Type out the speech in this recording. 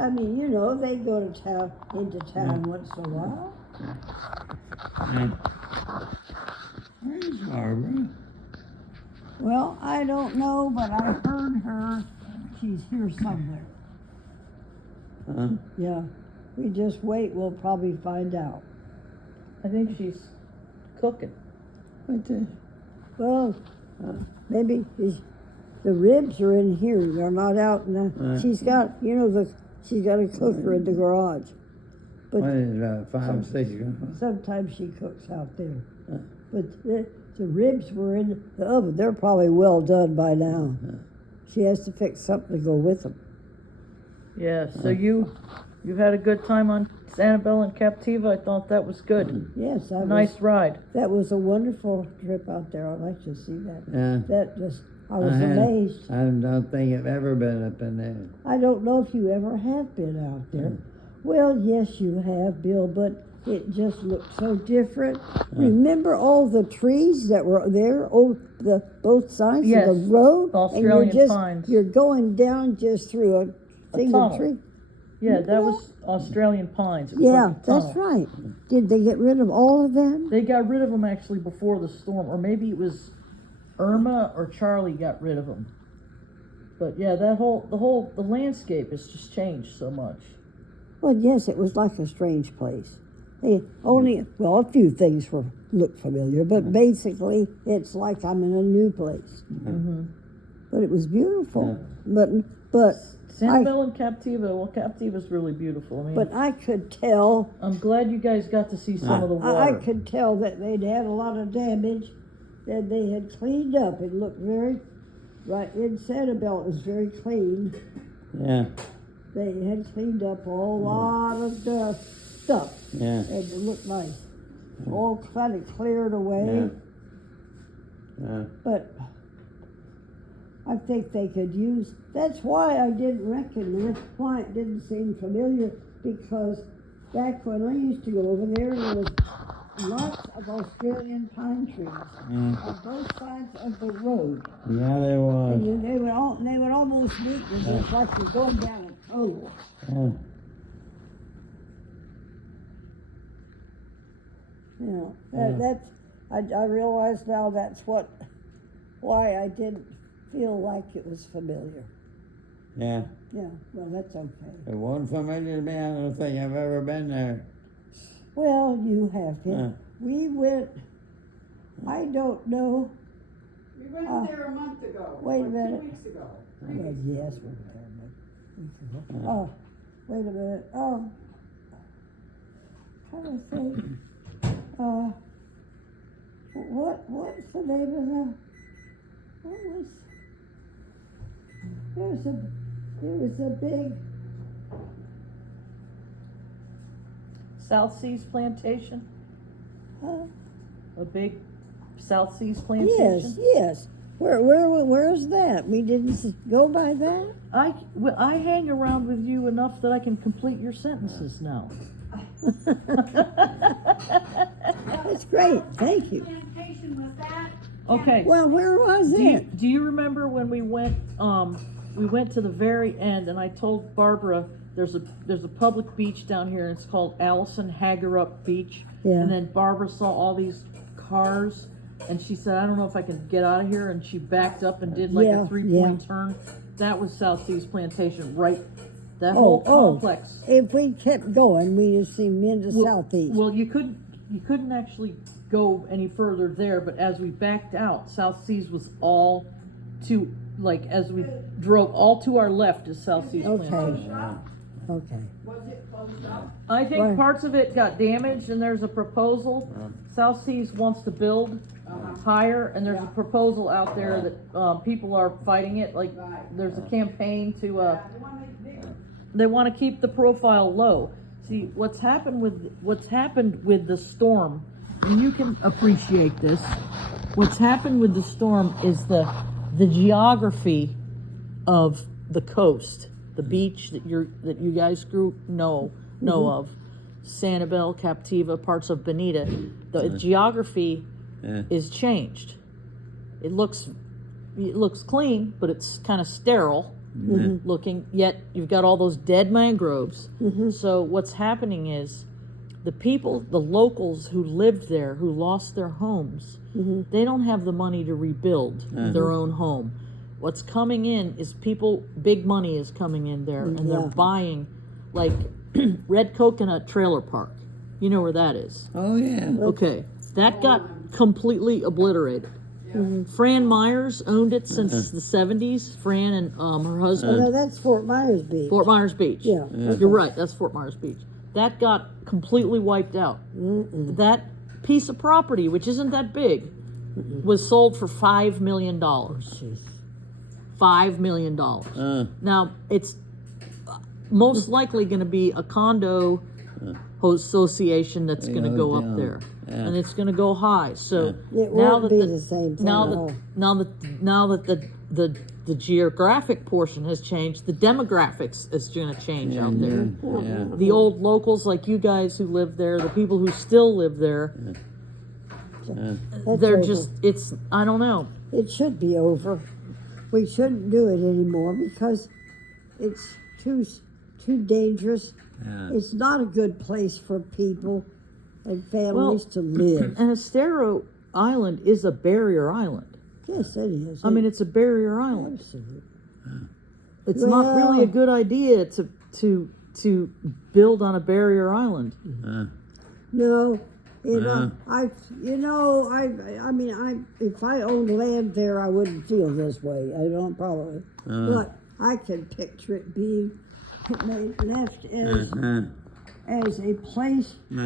I mean, you know, they go to town, into town once in a while. Where's Barbara? Well, I don't know, but I heard her. She's here somewhere. Huh? Yeah. We just wait. We'll probably find out. I think she's cooking. What the? Well, maybe the ribs are in here. They're not out in the. She's got, you know, she's got a cooker in the garage. But What is about 5, 6 ago? sometimes she cooks out there. But the ribs were in the oven. They're probably well done by now. She has to fix something to go with them. Yeah, so you've had a good time on Sanibel and Captiva. I thought that was good. Yes, that Nice ride. That was a wonderful trip out there. I'd like to see that. Yeah. That just, I was amazed. I don't think I've ever been up in there. I don't know if you ever have been out there. Well, yes, you have, Bill, but it just looked so different. Remember all the trees that were there, both sides Yes, of the road? Australian and pines. You're going down just through a single tunnel. tree. Yeah, that was Australian pines. It was Yeah, like a that's tunnel. right. Did they get rid of all of them? They got rid of them actually before the storm, or maybe it was Irma or Charlie got rid of them. But yeah, the landscape has just changed so much. Well, yes, it was like a strange place. They only, well, a few things looked familiar, but basically it's like I'm in a new place. Mm-hmm. But it was beautiful. But Sanibel and Captiva. Well, Captiva's really beautiful. I mean, but I could tell. I'm glad you guys got to see some of the water. I could tell that they'd had a lot of damage that they had cleaned up. It looked very, right in Sanibel, it was very clean. Yeah. They had cleaned up a lot of the stuff. Yeah. And it looked nice. All kind of cleared away. Yeah. But I think they could use, that's why I didn't recognize, why it didn't seem familiar, because back when I used to go over there was lots of Australian pine trees on both sides of the road. Yeah, there was. And they would almost meet with us like you're going down a tunnel. Yeah. You know, I realize now that's why I didn't feel like it was familiar. Yeah. Yeah, well, that's okay. It wasn't familiar to me. I don't think I've ever been there. Well, you have been. We went, I don't know. We went there a month ago. Wait a or minute. 2 weeks ago. Well, yes, we were there a week ago. Oh, wait a minute. Trying to think. What's the name of the? There was a big. South Seas Plantation. A big South Seas Yes, Plantation. yes. Where's that? We didn't go by that. I hang around with you enough that I can complete your sentences now. That's great. Thank you. Plantation was that? Okay. Well, where was it? Do you remember when we went to the very end, and I told Barbara there's a public beach down here, and it's called Allison Hagerup Beach. Yeah. And then Barbara saw all these cars, and she said, I don't know if I can get out of here, and she backed up and did like a 3-point turn. That was South Seas Plantation, right? That whole complex. If we kept going, we'd have seen into Southeast. Well, you couldn't actually go any further there, but as we backed out, South Seas was all to, like, as we drove, all to our left is South Seas Plantation. Okay. Was it closed up? I think parts of it got damaged, and there's a proposal. South Seas wants to build higher, and there's a proposal out there that people are fighting it. Like, there's a campaign to, they want to keep the profile low. See, what's happened with the storm, and you can appreciate this, what's happened with the storm is the geography of the coast, the beach that you guys know of, Sanibel, Captiva, parts of Bonita. The geography is changed. It looks clean, but it's kind of sterile. looking, yet you've got all those dead mangroves. Mm-hmm. So what's happening is the people, the locals who lived there, who lost their homes, they don't have the money to rebuild their own home. What's coming in is people, big money is coming in there, and they're buying, like, Red Coconut Trailer Park. You know where that is? Oh, yeah. Okay, that got completely obliterated. Fran Myers owned it since the 70s. Fran and her Oh, husband. no, that's Fort Myers Beach. Fort Myers Beach. Yeah. You're right, that's Fort Myers Beach. That got completely wiped out. That piece of property, which isn't that big, was sold for $5 million. $5 million. Now, it's most likely going to be a condo association that's going to go up there. And it's going to go high. So It now won't that be the same thing. now that the geographic portion has changed, the demographics is going to change out there. Yeah. The old locals like you guys who live there, the people who still live there, That's they're over. just, it's, I don't know. It should be over. We shouldn't do it anymore because it's too dangerous. It's not a good place for people and families to live. And Estero Island is a barrier island. Yes, it is. I mean, it's a barrier island. Absolutely. It's not really a Well- good idea to build on a barrier island. No, I mean, if I owned land there, I wouldn't feel this way. I don't probably, but I can picture it being left as a place